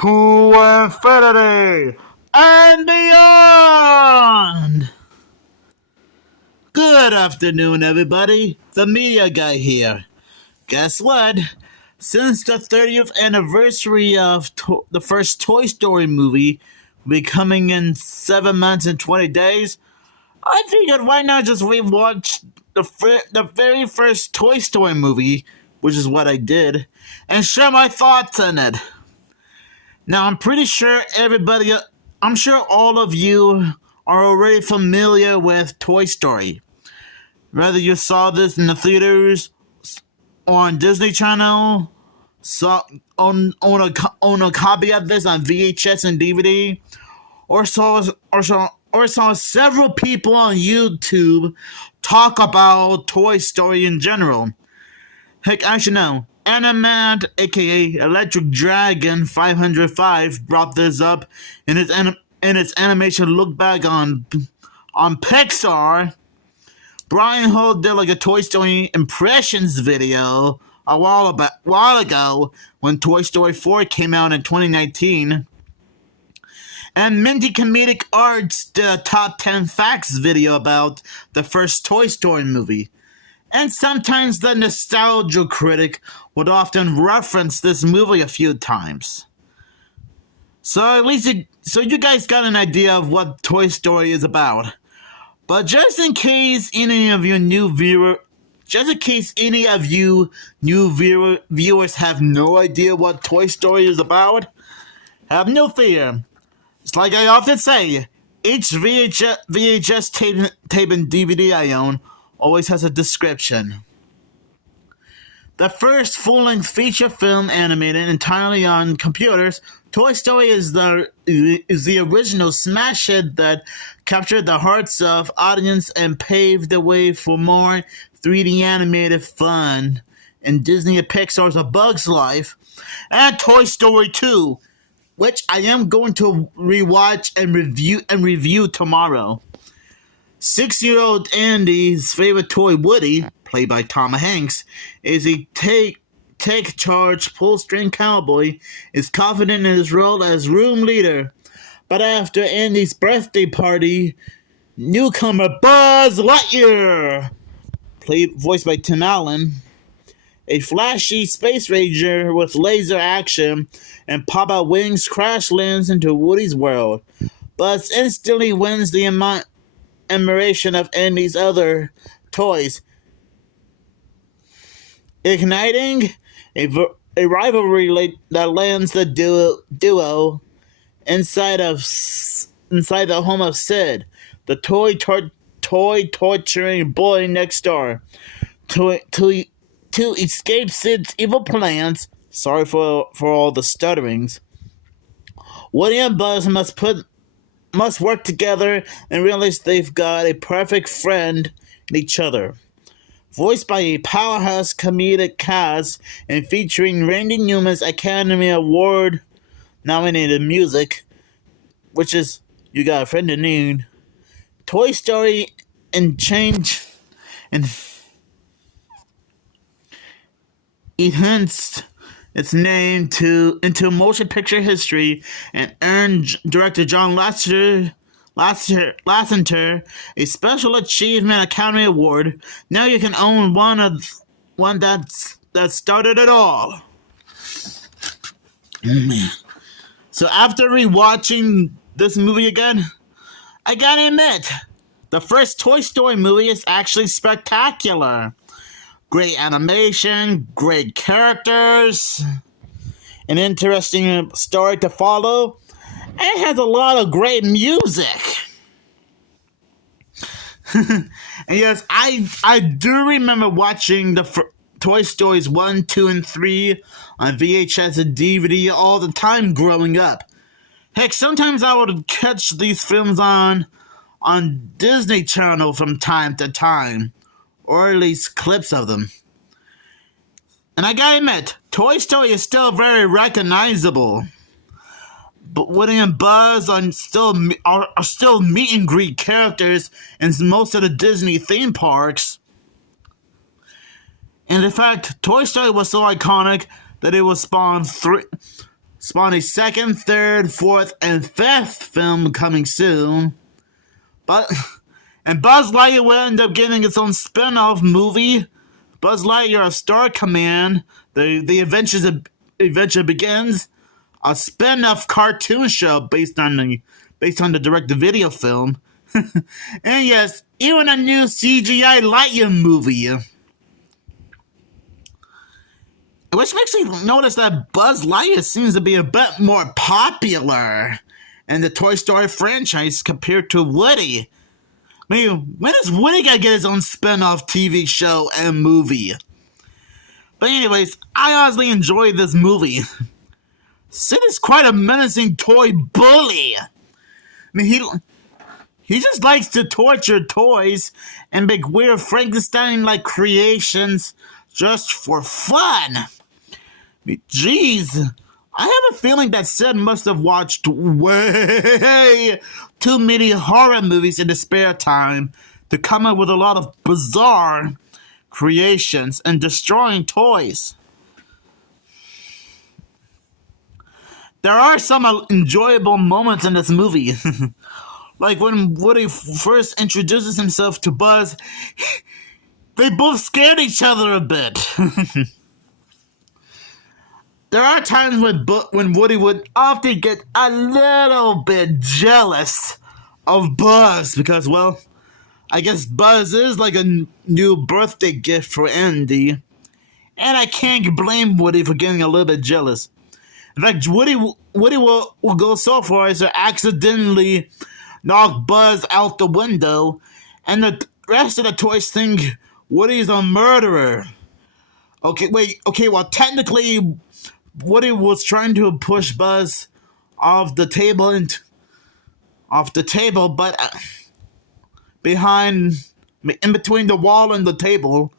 to infinity and beyond. Good afternoon, everybody. The media guy here. Guess what? Since the 30th anniversary of the first Toy Story movie will be coming in 7 months and 20 days, I figured why not just rewatch the very first Toy Story movie, which is what I did, and share my thoughts on it. Now, I'm sure all of you are already familiar with Toy Story. Whether you saw this in the theaters or on Disney Channel, own a copy of this on VHS and DVD, or saw several people on YouTube talk about Toy Story in general. Heck, actually no. Animat, aka Electric Dragon 505, brought this up in its animation look back on Pixar. Brian Hull did like a Toy Story impressions video a while ago when Toy Story 4 came out in 2019. And Minty Comedic Arts did a top 10 facts video about the first Toy Story movie. And sometimes the nostalgia critic would often reference this movie a few times. So you guys got an idea of what Toy Story is about. But just in case any of you new viewers have no idea what Toy Story is about, have no fear. It's like I often say, each VHS tape and DVD I own always has a description. The first full-length feature film animated entirely on computers, Toy Story is the original smash hit that captured the hearts of audience and paved the way for more 3D animated fun in Disney and Pixar's A Bug's Life and Toy Story 2, which I am going to rewatch and review tomorrow. 6-year-old Andy's favorite toy, Woody, played by Tom Hanks, is a take-charge, pull-string cowboy, is confident in his role as room leader. But after Andy's birthday party, newcomer Buzz Lightyear, voiced by Tim Allen, a flashy space ranger with laser action and pop-out wings, crash lands into Woody's world. Buzz instantly wins the admiration of Andy's other toys, igniting a rivalry that lands the duo inside the home of Sid, the toy torturing boy next door, to escape Sid's evil plans. Sorry for all the stutterings. Woody and Buzz must work together and realize they've got a perfect friend in each other. Voiced by a powerhouse comedic cast and featuring Randy Newman's Academy Award nominated music, which is You Got a Friend in Need, Toy Story enhanced its name into motion picture history and earned director John Lasseter a Special Achievement Academy Award. Now you can own one that started it all. Oh man! So after rewatching this movie again, I gotta admit, the first Toy Story movie is actually spectacular. Great animation, great characters, an interesting story to follow, and it has a lot of great music. And yes, I do remember watching the Toy Stories 1, 2, and 3 on VHS and DVD all the time growing up. Heck, sometimes I would catch these films on Disney Channel from time to time, or at least clips of them. And I gotta admit, Toy Story is still very recognizable. But Woody and Buzz are still meet and greet characters in most of the Disney theme parks. And in fact, Toy Story was so iconic that it was spawned spawn a second, third, fourth, and fifth film coming soon. But and Buzz Lightyear will end up getting its own spin-off movie, Buzz Lightyear: A Star Command. The adventure begins. A spin-off cartoon show based on the direct-to-video film. And yes, even a new CGI Lightyear movie. Which makes me notice that Buzz Lightyear seems to be a bit more popular in the Toy Story franchise compared to Woody. I mean, when is Woody gonna get his own spin-off TV show and movie? But anyways, I honestly enjoyed this movie. Sid is quite a menacing toy bully. I mean, he just likes to torture toys and make weird Frankenstein-like creations just for fun. Jeez, I have a feeling that Sid must have watched way too many horror movies in his spare time to come up with a lot of bizarre creations and destroying toys. There are some enjoyable moments in this movie. Like when Woody first introduces himself to Buzz, they both scared each other a bit. There are times when Woody would often get a little bit jealous of Buzz because, well, I guess Buzz is like a new birthday gift for Andy. And I can't blame Woody for getting a little bit jealous. In fact, Woody will go so far as to accidentally knock Buzz out the window, and the rest of the toys think Woody's a murderer. Well, technically, Woody was trying to push Buzz off the table, but in between the wall and the table,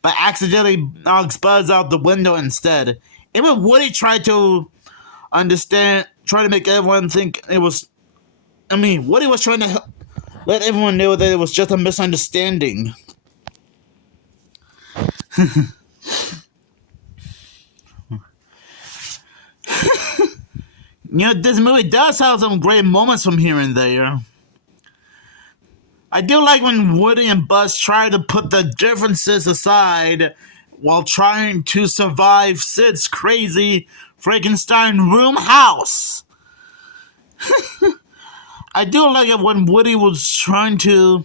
but accidentally knocks Buzz out the window instead. Even Woody tried to make everyone think it was. Woody was trying to let everyone know that it was just a misunderstanding. This movie does have some great moments from here and there. I do like when Woody and Buzz try to put the differences aside while trying to survive Sid's crazy Frankenstein room house. I do like it when Woody was trying to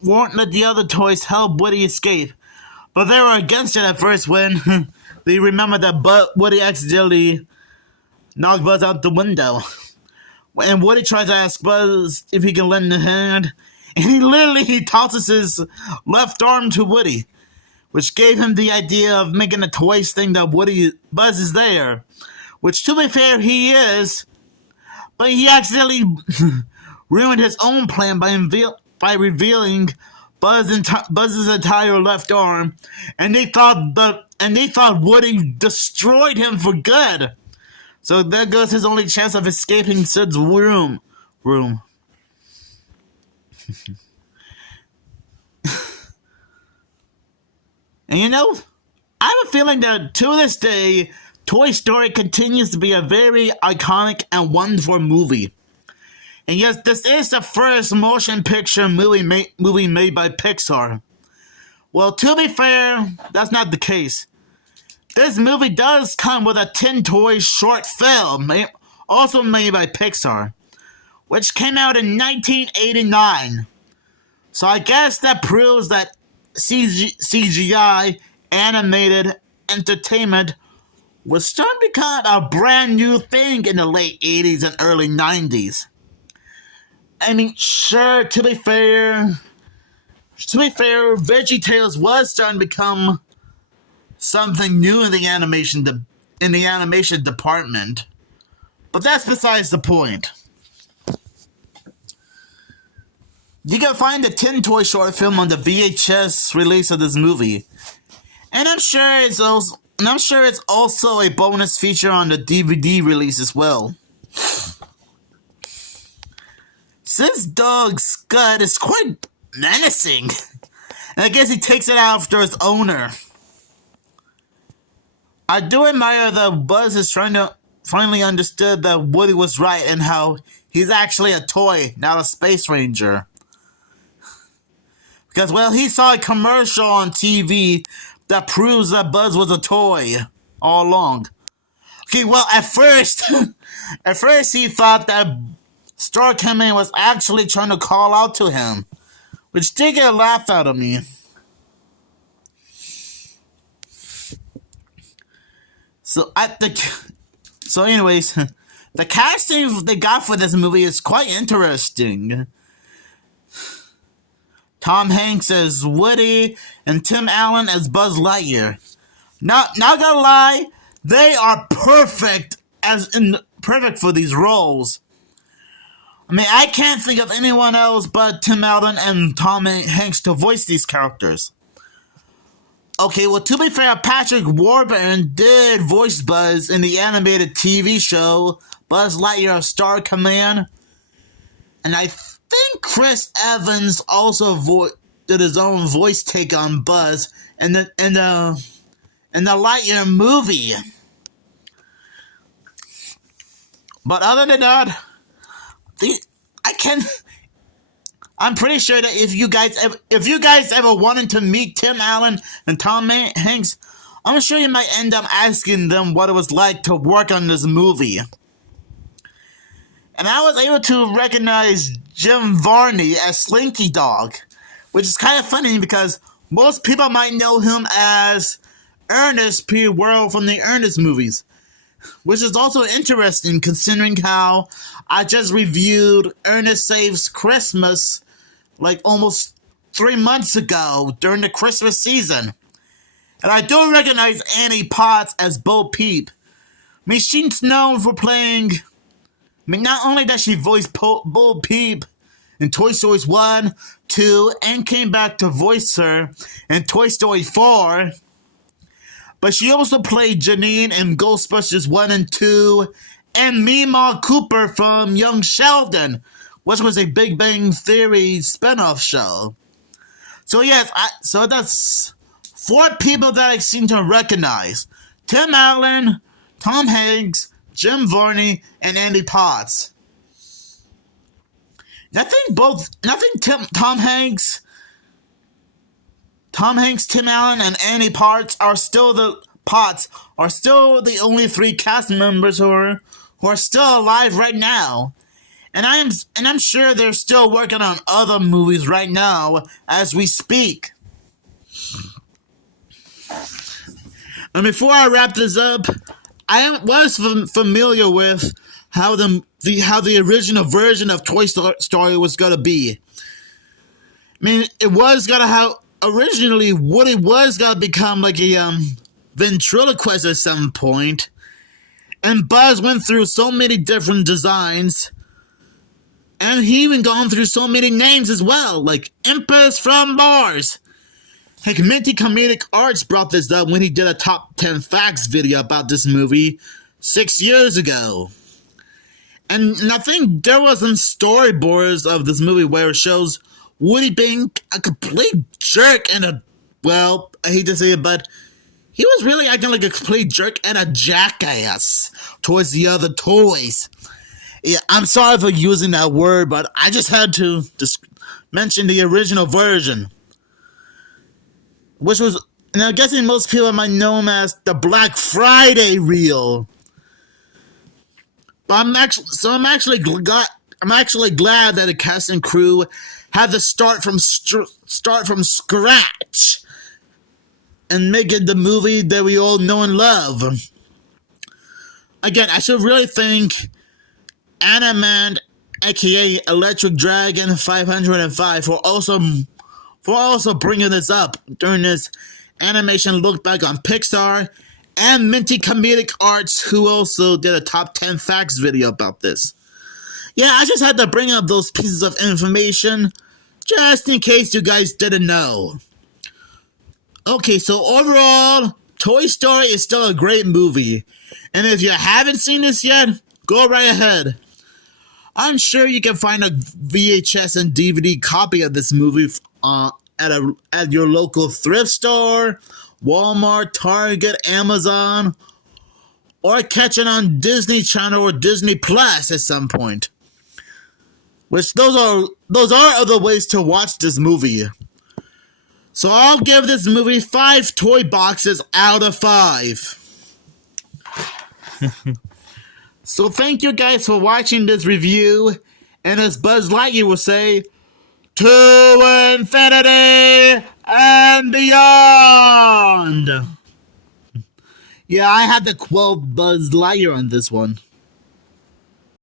won't let the other toys help Woody escape. But they were against it at first when they remembered that Woody accidentally knocked Buzz out the window. And Woody tries to ask Buzz if he can lend a hand, and he tosses his left arm to Woody, which gave him the idea of making a toys thing that Buzz is there. Which, to be fair, he is, but he accidentally ruined his own plan by revealing Buzz's entire left arm, and they thought Woody destroyed him for good. So there goes his only chance of escaping Sid's room. And I have a feeling that to this day, Toy Story continues to be a very iconic and wonderful movie. And yes, this is the first motion picture movie made by Pixar. Well, to be fair, that's not the case. This movie does come with a Tin Toys short film, also made by Pixar, which came out in 1989. So I guess that proves that CGI Animated Entertainment was starting to become a brand new thing in the late 80s and early 90s. Sure, to be fair, VeggieTales was starting to become something new in the animation department. But that's besides the point. You can find the Tin Toy short film on the VHS release of this movie. And I'm sure it's also a bonus feature on the DVD release as well. Sid's dog, Scud, is quite menacing. And I guess he takes it after his owner. I do admire that Buzz is trying to finally understood that Woody was right and how he's actually a toy, not a space ranger. Because, well, he saw a commercial on TV that proves that Buzz was a toy all along. Okay, well, at first he thought that Star Command was actually trying to call out to him, which did get a laugh out of me. So anyways, the casting they got for this movie is quite interesting. Tom Hanks as Woody and Tim Allen as Buzz Lightyear. Not gonna lie, they are perfect for these roles. I mean, I can't think of anyone else but Tim Allen and Tom Hanks to voice these characters. Okay, well, to be fair, Patrick Warburton did voice Buzz in the animated TV show Buzz Lightyear Star Command. And I think Chris Evans also did his own voice take on Buzz in the Lightyear movie. But other than that, I'm pretty sure that if you guys ever wanted to meet Tim Allen and Tom Hanks, I'm sure you might end up asking them what it was like to work on this movie. And I was able to recognize Jim Varney as Slinky Dog, which is kind of funny because most people might know him as Ernest P. Worrell from the Ernest movies, which is also interesting considering how I just reviewed Ernest Saves Christmas like almost 3 months ago during the Christmas season. And I do recognize Annie Potts as Bo Peep. I mean, she's known for playing... not only does she voice Bo Peep in Toy Story 1, 2, and came back to voice her in Toy Story 4, but she also played Janine in Ghostbusters 1 and 2, and Meemaw Cooper from Young Sheldon, which was a Big Bang Theory spinoff show. So yes, so that's 4 people that I seem to recognize. Tim Allen, Tom Hanks, Jim Varney, and Andy Potts. I think Tom Hanks, Tim Allen, and Andy Potts are still the only 3 cast members who are still alive right now. And I'm sure they're still working on other movies right now as we speak. And before I wrap this up, I was familiar with how the original version of Toy Story was gonna be. I mean, it was gonna have originally Woody was gonna become like a ventriloquist at some point, and Buzz went through so many different designs, and he even gone through so many names as well, like Impus from Mars. Like, Minty Comedic Arts brought this up when he did a top 10 facts video about this movie 6 years ago. And I think there was some storyboards of this movie where it shows Woody being a complete jerk and I hate to say it, but he was really acting like a complete jerk and a jackass towards the other toys. Yeah, I'm sorry for using that word, but I just had to mention the original version, which was, and I'm guessing most people might know him as the Black Friday reel. But I'm actually glad that the cast and crew had to start from scratch and make it the movie that we all know and love. Again, I should really thank Animan, aka Electric Dragon 505, for also bringing this up during this animation look back on Pixar, and Minty Comedic Arts, who also did a top 10 facts video about this. Yeah, I just had to bring up those pieces of information just in case you guys didn't know. Okay, so overall, Toy Story is still a great movie, and if you haven't seen this yet, go right ahead. I'm sure you can find a VHS and DVD copy of this movie at your local thrift store, Walmart, Target, Amazon, or catch it on Disney Channel or Disney Plus at some point. Which those are other ways to watch this movie. So I'll give this movie 5 toy boxes out of 5. So thank you guys for watching this review, and as Buzz Lightyear will say, to infinity and beyond! Yeah, I had to quote Buzz Lightyear on this one.